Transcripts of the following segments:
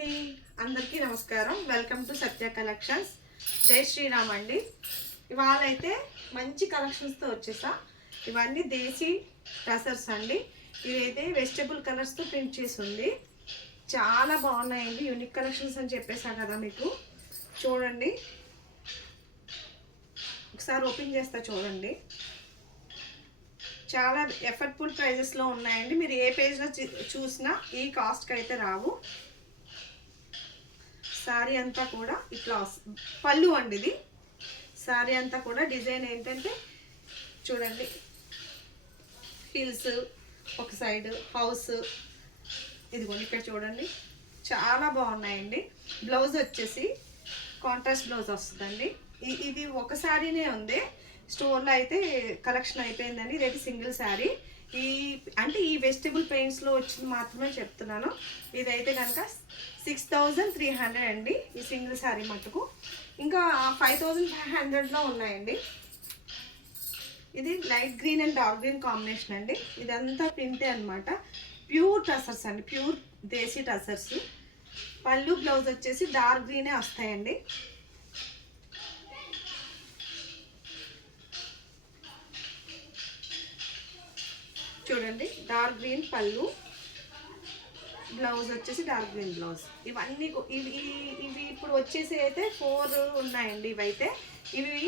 అందరికీ నమస్కారం. Welcome to Satya collections. జై శ్రీరామ్ అండి. ఇవాళ అయితే మంచి కలెక్షన్స్తో వచ్చేసా. ఇవన్నీ దేశీ టసర్స్ అండి. ఇదైతే వెజిటబుల్ కలర్స్తో ప్రింట్ చేసి ఉంది. చాలా బాగున్నాయండి. యూనిక్ కలెక్షన్స్ అని చెప్పేసా కదా మీకు. చూడండి, ఒకసారి ఓపెన్ చేస్తా చూడండి. చాలా ఎఫర్ట్ఫుల్ ప్రైజెస్లో ఉన్నాయండి. మీరు ఏ పేజ్లో చూసినా ఈ కాస్ట్కి అయితే రావు. శారీ అంతా కూడా ఇట్లా పళ్ళు అండి. ఇది శారీ అంతా కూడా డిజైన్ ఏంటంటే చూడండి, హిల్స్ ఒక సైడ్, హౌస్ ఇదిగోండి ఇక్కడ చూడండి. చాలా బాగున్నాయండి. బ్లౌజ్ వచ్చేసి కాంట్రాస్ట్ బ్లౌజ్ వస్తుందండి. ఇది ఒక శారీనే ఉంది, స్టోర్లో అయితే కలెక్షన్ అయిపోయిందండి. ఇదైతే సింగిల్ శారీ. ఈ వెజిటబుల్ పెయింట్స్లో వచ్చింది మాత్రమే చెప్తున్నాను. ఇదైతే కనుక 6300 అండి ఈ సింగిల్ శారీ మట్టుకు. ఇంకా 5500లో ఉన్నాయండి. ఇది light green and dark green combination అండి. ఇదంతా ప్రింటే అనమాట. ప్యూర్ టసర్స్ అండి, ప్యూర్ దేశీ టసర్స్. పళ్ళు బ్లౌజ్ వచ్చేసి డార్క్ గ్రీనే వస్తాయండి. చూడండి, డార్క్ గ్రీన్ పళ్ళు, బ్లౌజ్ వచ్చేసి డార్క్ గ్రీన్ బ్లౌజ్. ఇవన్నీ ఇవి ఇప్పుడు వచ్చేసి అయితే 4 ఉన్నాయండి. ఇవి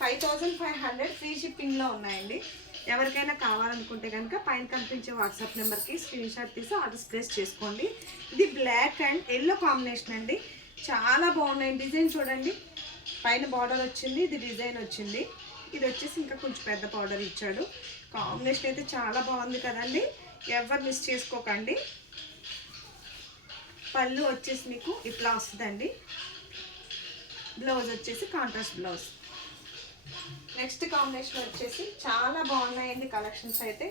5500 ఫ్రీ షిప్పింగ్లో ఉన్నాయండి. ఎవరికైనా కావాలనుకుంటే కనుక పైన కనిపించే వాట్సాప్ నెంబర్కి స్క్రీన్ షాట్ తీసి ఆర్డర్స్ ప్లేస్ చేసుకోండి. ఇది బ్లాక్ అండ్ ఎల్లో కాంబినేషన్ అండి. చాలా బాగున్నాయి. డిజైన్ చూడండి, పైన బార్డర్ వచ్చింది, ఇది డిజైన్ వచ్చింది. ఇది వచ్చేసి ఇంకా కొంచెం పెద్ద బార్డర్ ఇచ్చాడు. కాంబినేషన్ అయితే చాలా బాగుంది కదండి. ఎవరు మిస్ చేసుకోకండి. పళ్ళు వచ్చేసి మీకు ఇట్లా వస్తుందండి. బ్లౌజ్ వచ్చేసి కాంట్రాస్ట్ బ్లౌజ్. నెక్స్ట్ కాంబినేషన్ వచ్చేసి చాలా బాగున్నాయండి కలెక్షన్స్ అయితే.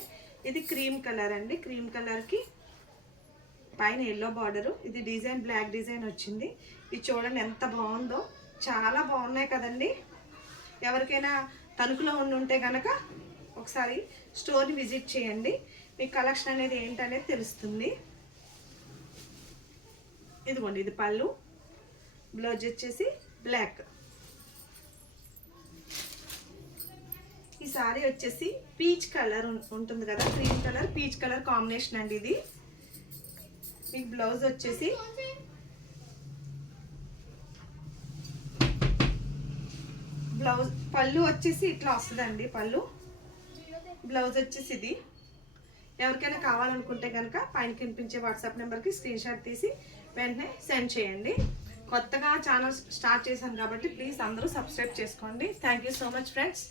ఇది క్రీమ్ కలర్ అండి. క్రీమ్ కలర్కి పైన ఎల్లో బార్డరు, ఇది డిజైన్ బ్లాక్ డిజైన్ వచ్చింది. ఇది చూడండి ఎంత బాగుందో. చాలా బాగున్నాయి కదండి. ఎవరికైనా తణుకులో ఉంటే కనుక ఒకసారి స్టోర్ని విజిట్ చేయండి. మీ కలెక్షన్ అనేది ఏంటనేది తెలుస్తుంది. ఇదిగోండి, ఇది పళ్ళు, బ్లౌజ్ వచ్చేసి బ్లాక్. ఈ సారీ వచ్చేసి పీచ్ కలర్ ఉంటుంది కదా, cream colour peach colour combination అండి. ఇది మీకు బ్లౌజ్ వచ్చేసి పళ్ళు వచ్చేసి ఇట్లా వస్తుందండి. పళ్ళు బ్లౌజ్ వచ్చేసి ఇది. ఎవరికైనా కావాలనుకుంటే కనుక పైన కనిపించే వాట్సాప్ నెంబర్కి స్క్రీన్ షాట్ తీసి వెంటనే సెండ్ చేయండి. కొత్తగా ఛానల్ స్టార్ట్ చేశాను కాబట్టి ప్లీజ్ అందరూ సబ్స్క్రైబ్ చేసుకోండి. Thank you so much friends.